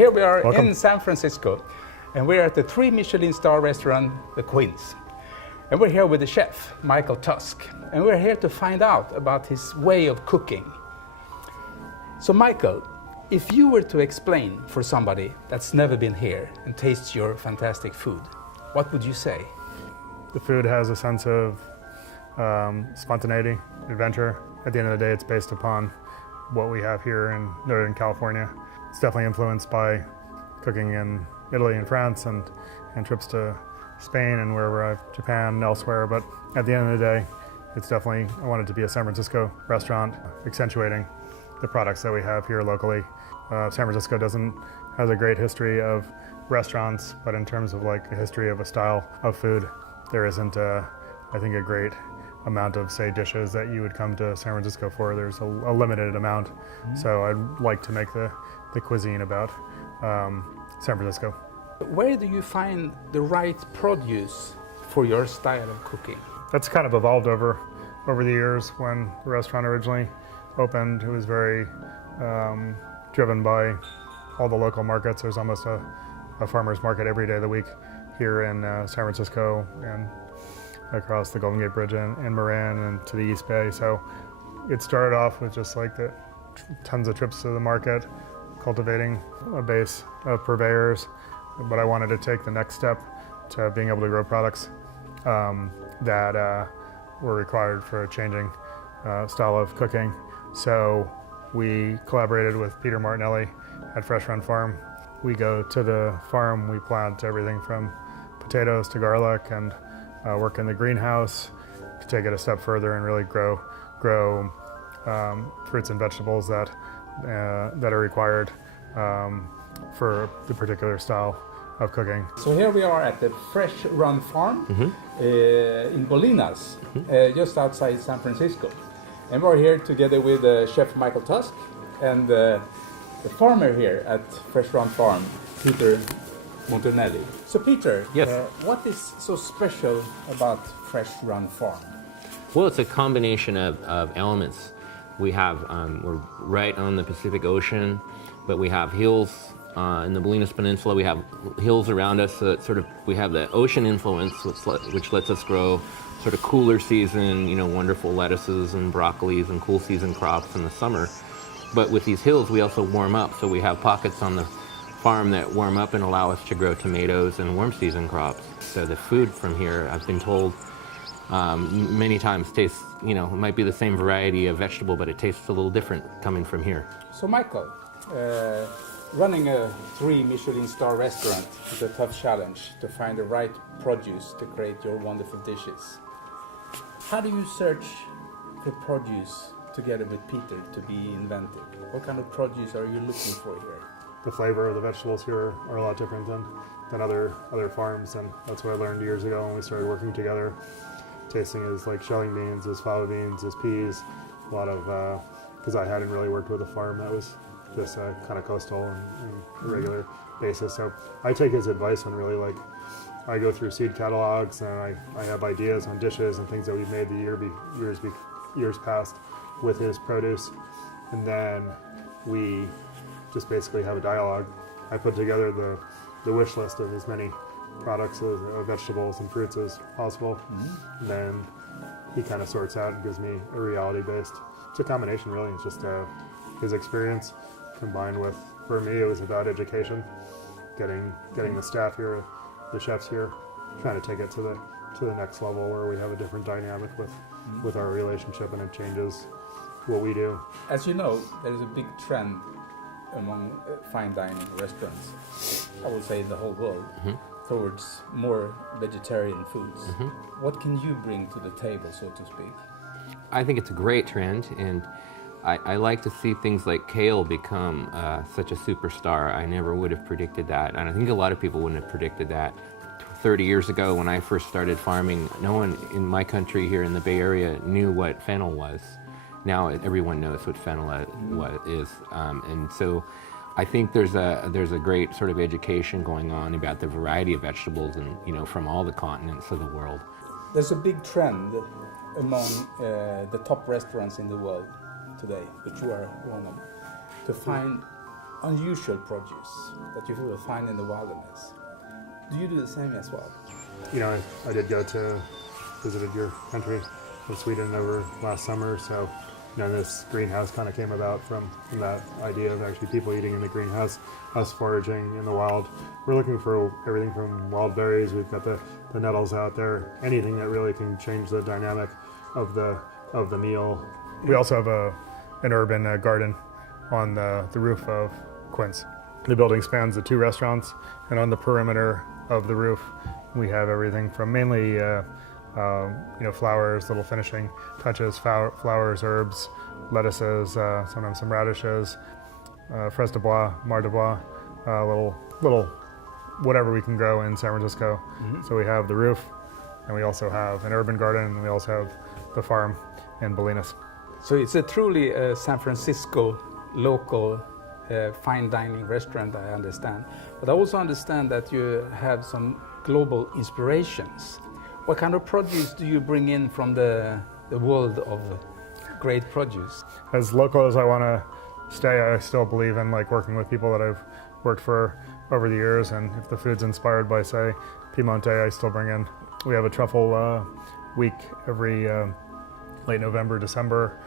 here we are Welcome. in San Francisco, and we're at the 3 Michelin star restaurant, the Quince. And we're here with the chef, Michael Tusk, and we're here to find out about his way of cooking. So Michael, if you were to explain for somebody that's never been here and tastes your fantastic food, what would you say? The food has a sense of spontaneity, adventure. At the end of the day, it's based upon what we have here in Northern California. It's definitely influenced by cooking in Italy and France and trips to Spain and wherever Japan and elsewhere. But at the end of the day, it's definitely, I want it to be a San Francisco restaurant, accentuating the products that we have here locally. San Francisco has a great history of restaurants, but in terms of like a history of a style of food, there isn't, I think, a great amount of, say, dishes that you would come to San Francisco for. There's a limited amount. So I'd like to make the cuisine about San Francisco. Where do you find the right produce for your style of cooking? That's kind of evolved over the years. When the restaurant originally opened, it was very driven by all the local markets. There's almost a farmer's market every day of the week here in San Francisco and across the Golden Gate Bridge in Marin and to the East Bay. So it started off with just like tons of trips to the market, cultivating a base of purveyors. But I wanted to take the next step to being able to grow products that were required for a changing style of cooking. So we collaborated with Peter Martinelli at Fresh Run Farm. We go to the farm, we plant everything from potatoes to garlic and work in the greenhouse to take it a step further and really grow fruits and vegetables that are required for the particular style of cooking. So here we are at the Fresh Run Farm in Bolinas, just outside San Francisco. And we're here together with Chef Michael Tusk and the farmer here at Fresh Run Farm, Peter Martinelli. So Peter, yes. What is so special about Fresh Run Farm? Well, it's a combination of elements. We have, we're right on the Pacific Ocean, but we have hills in the Bolinas Peninsula. We have hills around us, so it's we have the ocean influence, which lets us grow sort of cooler season, wonderful lettuces and broccolis and cool season crops in the summer. But with these hills, we also warm up, so we have pockets on the farm that warm up and allow us to grow tomatoes and warm season crops. So the food from here, I've been told many times, tastes, it might be the same variety of vegetable, but it tastes a little different coming from here. So Michael, running a 3 Michelin star restaurant is a tough challenge to find the right produce to create your wonderful dishes. How do you search for produce together with Peter to be inventive? What kind of produce are you looking for here? The flavor of the vegetables here are a lot different than other farms, and that's what I learned years ago when we started working together. Tasting is like shelling beans, as fava beans, as peas. A lot of, because I hadn't really worked with a farm that was just kind of coastal and a regular basis. So I take his advice on really I go through seed catalogs and I have ideas on dishes and things that we've made the years past with his produce, and then we just basically have a dialogue. I put together the wish list of as many products of vegetables and fruits as possible. And then he kind of sorts out and gives me a reality-based. It's a combination, really. It's just his experience combined with, for me, it was about education, getting the staff here, the chefs here, trying to take it to the next level where we have a different dynamic with our relationship, and it changes what we do. As you know, there is a big trend among fine dining restaurants, I would say in the whole world, towards more vegetarian foods. What can you bring to the table, so to speak? I think it's a great trend, and I like to see things like kale become such a superstar. I never would have predicted that, and I think a lot of people wouldn't have predicted that. 30 years ago, when I first started farming, no one in my country here in the Bay Area knew what fennel was. Now everyone knows what fennel is, and so I think there's a great sort of education going on about the variety of vegetables and from all the continents of the world. There's a big trend among the top restaurants in the world today, which you are one of, to find unusual produce that you will find in the wilderness. Do you do the same as well? You know, I did go to visited your country in Sweden over last summer, so you know, this greenhouse kind of came about from that idea of actually people eating in the greenhouse, us foraging in the wild. We're looking for everything from wild berries. We've got the nettles out there, anything that really can change the dynamic of the meal. We also have an urban garden on the roof of Quince. The building spans the two restaurants, and on the perimeter of the roof, we have everything from mainly flowers, little finishing touches, flowers, herbs, lettuces, sometimes some radishes, fraise de bois, mar de bois, little whatever we can grow in San Francisco. Mm-hmm. So we have the roof, and we also have an urban garden, and we also have the farm in Bolinas. So it's a truly San Francisco local fine dining restaurant, I understand. But I also understand that you have some global inspirations. What kind of produce do you bring in from the world of great produce? As local as I want to stay, I still believe in like working with people that I've worked for over the years, and if the food's inspired by, say, Piemonte, I still bring in. We have a truffle week every late November, December.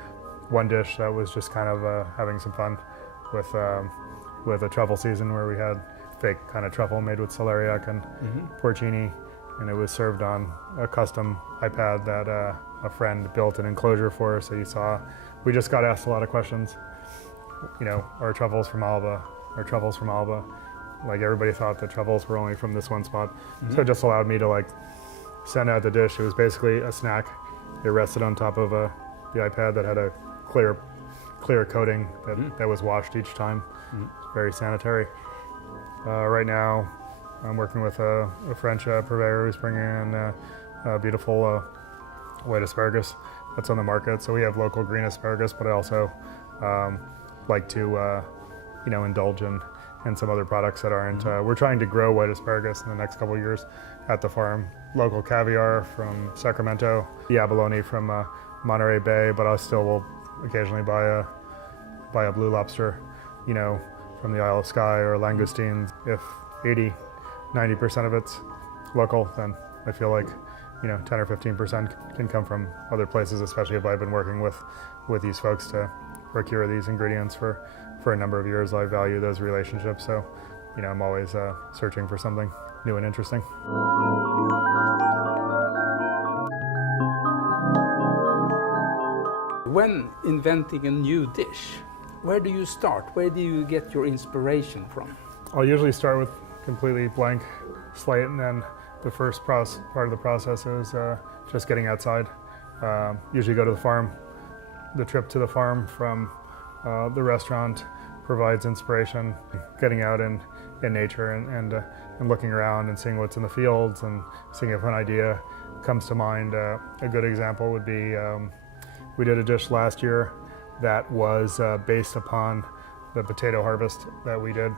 One dish that was just kind of having some fun with a truffle season where we had fake kind of truffle made with celeriac and porcini, and it was served on a custom iPad that a friend built an enclosure for. So you saw, we just got asked a lot of questions. You know, are truffles from Alba? Are truffles from Alba? Like everybody thought that truffles were only from this one spot. So it just allowed me to like send out the dish. It was basically a snack. It rested on top of the iPad that had a clear coating that was washed each time. Very sanitary. Right now, I'm working with a French purveyor who's bringing in a beautiful white asparagus that's on the market. So we have local green asparagus, but I also like to indulge in some other products that aren't. We're trying to grow white asparagus in the next couple of years at the farm. Local caviar from Sacramento, the abalone from Monterey Bay, but I still will occasionally buy a blue lobster, from the Isle of Skye, or langoustines. If 80-90% of it's local, then I feel like 10 or 15% can come from other places, especially if I've been working with these folks to procure these ingredients for a number of years. I value those relationships, so I'm always searching for something new and interesting. When inventing a new dish, where do you start? Where do you get your inspiration from? I'll usually start with completely blank slate, and then the first part of the process is just getting outside. Usually go to the farm. The trip to the farm from the restaurant provides inspiration. Getting out in nature and looking around and seeing what's in the fields and seeing if an idea comes to mind. A good example would be we did a dish last year that was based upon the potato harvest that we did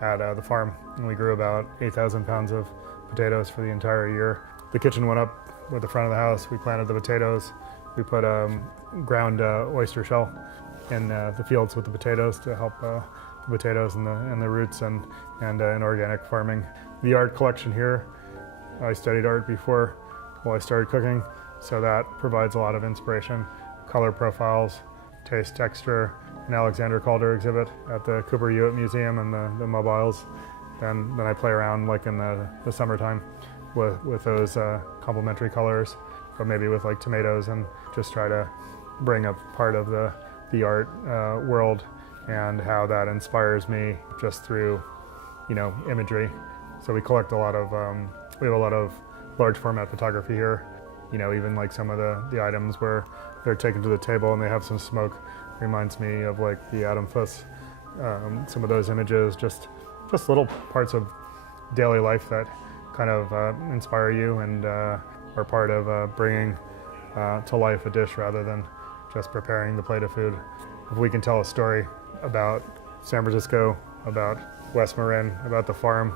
at the farm, and we grew about 8,000 pounds of potatoes for the entire year. The kitchen went up with the front of the house. We planted the potatoes. We put ground oyster shell in the fields with the potatoes to help the potatoes and the roots and in organic farming. The art collection here, I studied art before I started cooking, so that provides a lot of inspiration. Color profiles, taste, texture, an Alexander Calder exhibit at the Cooper Hewitt Museum and the mobiles. Then I play around like in the summertime with those complementary colors, but maybe with like tomatoes, and just try to bring up part of the art world and how that inspires me just through imagery. So we collect a lot of we have a lot of large format photography here. Even like some of the items where they're taken to the table and they have some smoke reminds me of like the Adam Fuss. Some of those images, just little parts of daily life that kind of inspire you and are part of bringing to life a dish rather than just preparing the plate of food. If we can tell a story about San Francisco, about West Marin, about the farm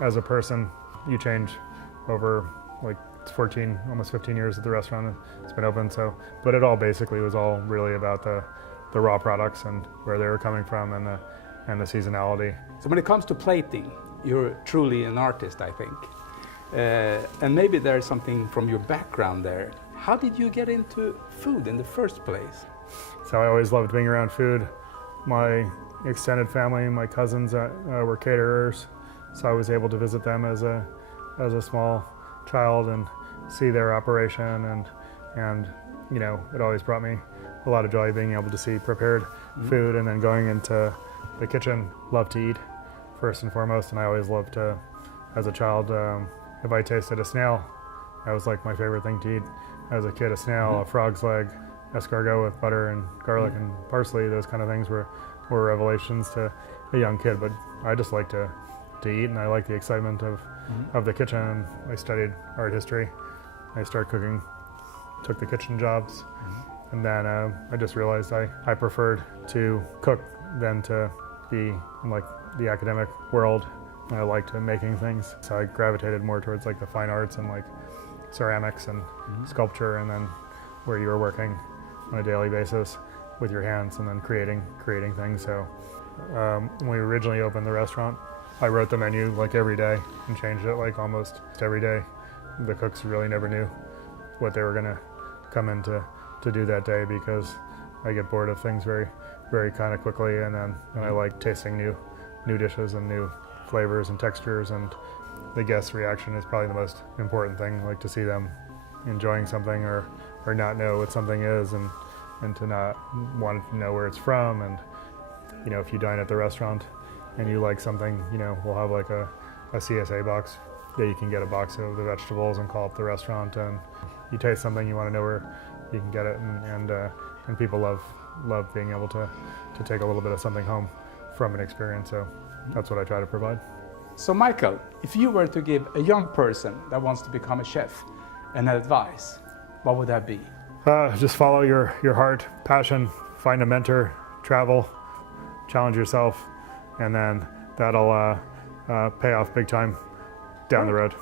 as a person, you change over like 14, almost 15 years that the restaurant has been open. So, but it all basically was all really about the raw products and where they were coming from, and the seasonality. So when it comes to plating, you're truly an artist, I think. And maybe there's something from your background there. How did you get into food in the first place? So I always loved being around food. My extended family, my cousins were caterers, so I was able to visit them as a small child and see their operation, and you know, it always brought me a lot of joy being able to see prepared food, and then going into the kitchen. Loved to eat first and foremost, and I always loved to, as a child, if I tasted a snail, that was like my favorite thing to eat. As a kid, a snail, a frog's leg, escargot with butter and garlic and parsley, those kind of things were revelations to a young kid. But I just like to eat, and I like the excitement of the kitchen. I studied art history. I started cooking, took the kitchen jobs, and then I just realized I preferred to cook than to be in like the academic world. I liked making things, so I gravitated more towards like the fine arts and like ceramics and sculpture, and then where you were working on a daily basis with your hands and then creating things. So when we originally opened the restaurant, I wrote the menu like every day and changed it like almost every day. The cooks really never knew what they were gonna come in to do that day, because I get bored of things very, very kind of quickly, and I like tasting new dishes and new flavors and textures, and the guest's reaction is probably the most important thing, like to see them enjoying something or not know what something is, and to not want to know where it's from. And you know, if you dine at the restaurant and you like something, you know, we'll have like a CSA box that you can get a box of the vegetables and call up the restaurant, and you taste something, you want to know where you can get it, and people love being able to take a little bit of something home from an experience. So that's what I try to provide. So Michael, if you were to give a young person that wants to become a chef an advice, what would that be? Just follow your heart, passion, find a mentor, travel, challenge yourself, and then that'll pay off big time down the road.